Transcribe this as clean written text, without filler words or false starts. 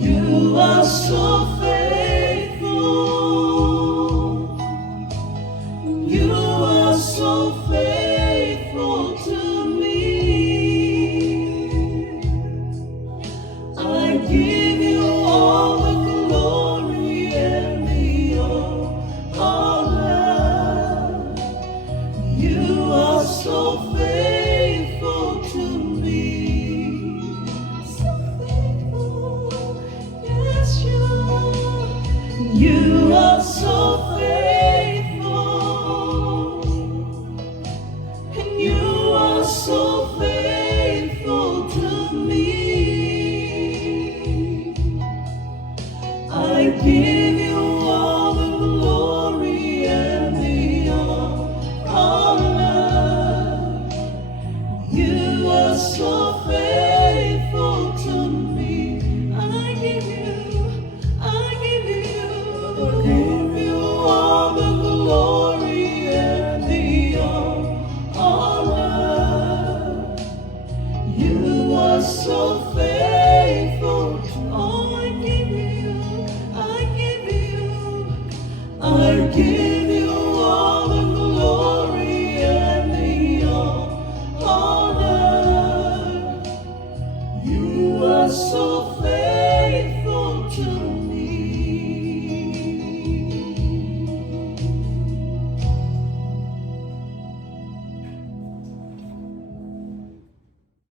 You are so faithful. You are so faithful to me. I give you all the glory and the honor. You are so faithful to me. You are so faithful, and you are so faithful to me. I give you all the glory and the honor. You are so faithful to me. I give you all the glory and the honor. You are so faithful. Oh, I give you all the glory and the honor. You are so